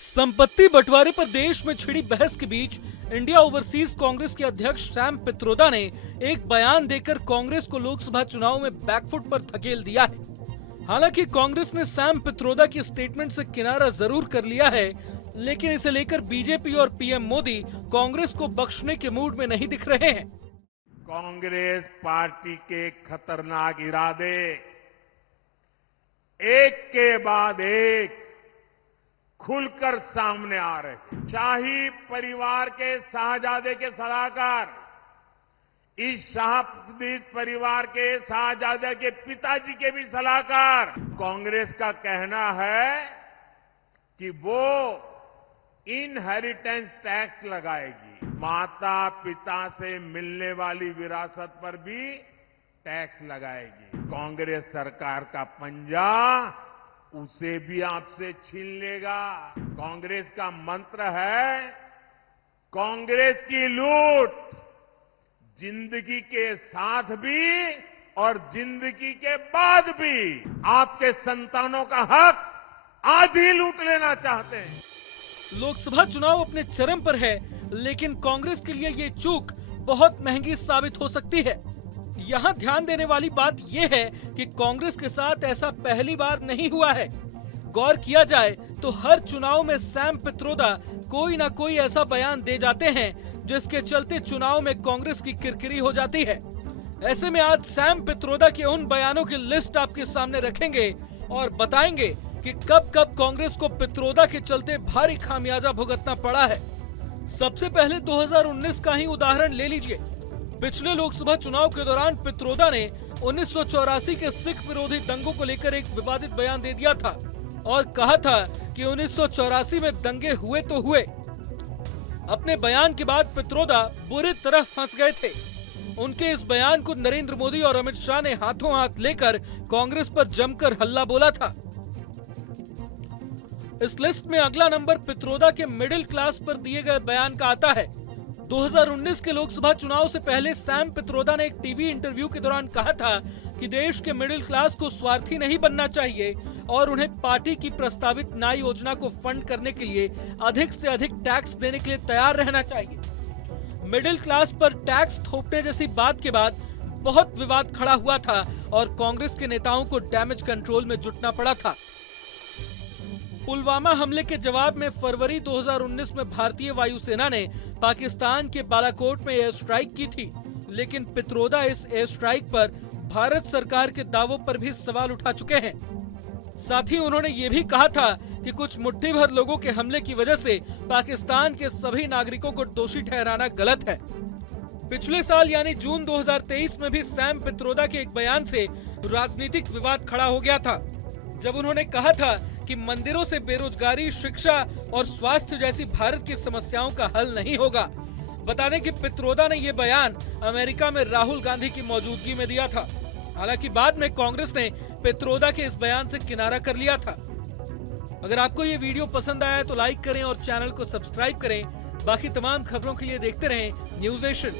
संपत्ति बंटवारे पर देश में छिड़ी बहस के बीच इंडिया ओवरसीज कांग्रेस के अध्यक्ष सैम पित्रोदा ने एक बयान देकर कांग्रेस को लोकसभा चुनाव में बैकफुट पर धकेल दिया है। हालांकि कांग्रेस ने सैम पित्रोदा की स्टेटमेंट से किनारा जरूर कर लिया है, लेकिन इसे लेकर बीजेपी और पीएम मोदी कांग्रेस को बख्शने के मूड में नहीं दिख रहे हैं। कांग्रेस पार्टी के खतरनाक इरादे एक के बाद एक खुलकर सामने आ रहे हैं। शाही परिवार के शाहजादे के सलाहकार, इस शाही परिवार के शाहजादे के पिताजी के भी सलाहकार, कांग्रेस का कहना है कि वो इनहेरिटेंस टैक्स लगाएगी। माता पिता से मिलने वाली विरासत पर भी टैक्स लगाएगी। कांग्रेस सरकार का पंजा उसे भी आपसे छीन लेगा। कांग्रेस का मंत्र है, कांग्रेस की लूट जिंदगी के साथ भी और जिंदगी के बाद भी आपके संतानों का हक आज ही लूट लेना चाहते हैं। लोकसभा चुनाव अपने चरम पर है, लेकिन कांग्रेस के लिए ये चूक बहुत महंगी साबित हो सकती है। यहाँ ध्यान देने वाली बात यह है कि कांग्रेस के साथ ऐसा पहली बार नहीं हुआ है। गौर किया जाए तो हर चुनाव में सैम पित्रोदा कोई ना कोई ऐसा बयान दे जाते हैं जिसके चलते चुनाव में कांग्रेस की किरकिरी हो जाती है। ऐसे में आज सैम पित्रोदा के उन बयानों की लिस्ट आपके सामने रखेंगे और बताएंगे कि कब कब कांग्रेस को पित्रोदा के चलते भारी खामियाजा भुगतना पड़ा है। सबसे पहले 2019 का ही उदाहरण ले लीजिए। पिछले लोकसभा चुनाव के दौरान पित्रोदा ने 1984 के सिख विरोधी दंगों को लेकर एक विवादित बयान दे दिया था और कहा था कि 1984 में दंगे हुए तो हुए। अपने बयान के बाद पित्रोदा बुरी तरह फंस गए थे। उनके इस बयान को नरेंद्र मोदी और अमित शाह ने हाथों हाथ लेकर कांग्रेस पर जमकर हल्ला बोला था। इस लिस्ट में अगला नंबर पित्रोदा के मिडिल क्लास पर दिए गए बयान का आता है। 2019 के लोकसभा चुनाव से पहले सैम पित्रोदा ने एक टीवी इंटरव्यू के दौरान कहा था कि देश के मिडिल क्लास को स्वार्थी नहीं बनना चाहिए और उन्हें पार्टी की प्रस्तावित न्याय योजना को फंड करने के लिए अधिक से अधिक टैक्स देने के लिए तैयार रहना चाहिए। मिडिल क्लास पर टैक्स थोपने जैसी बात के बाद बहुत विवाद खड़ा हुआ था और कांग्रेस के नेताओं को डैमेज कंट्रोल में जुटना पड़ा था। पुलवामा हमले के जवाब में फरवरी 2019 में भारतीय वायुसेना ने पाकिस्तान के बालाकोट में एयर स्ट्राइक की थी, लेकिन पित्रोदा इस एयर स्ट्राइक पर भारत सरकार के दावों पर भी सवाल उठा चुके हैं। साथ ही उन्होंने ये भी कहा था कि कुछ मुट्ठी भर लोगों के हमले की वजह से पाकिस्तान के सभी नागरिकों को दोषी ठहराना गलत है। पिछले साल यानी जून 2023 में भी सैम पित्रोदा के एक बयान से राजनीतिक विवाद खड़ा हो गया था, जब उन्होंने कहा था कि मंदिरों से बेरोजगारी, शिक्षा और स्वास्थ्य जैसी भारत की समस्याओं का हल नहीं होगा। बता दें कि पित्रोदा ने ये बयान अमेरिका में राहुल गांधी की मौजूदगी में दिया था। हालांकि बाद में कांग्रेस ने पित्रोदा के इस बयान से किनारा कर लिया था। अगर आपको ये वीडियो पसंद आया तो लाइक करें और चैनल को सब्सक्राइब करें। बाकी तमाम खबरों के लिए देखते रहें न्यूज़ नेशन।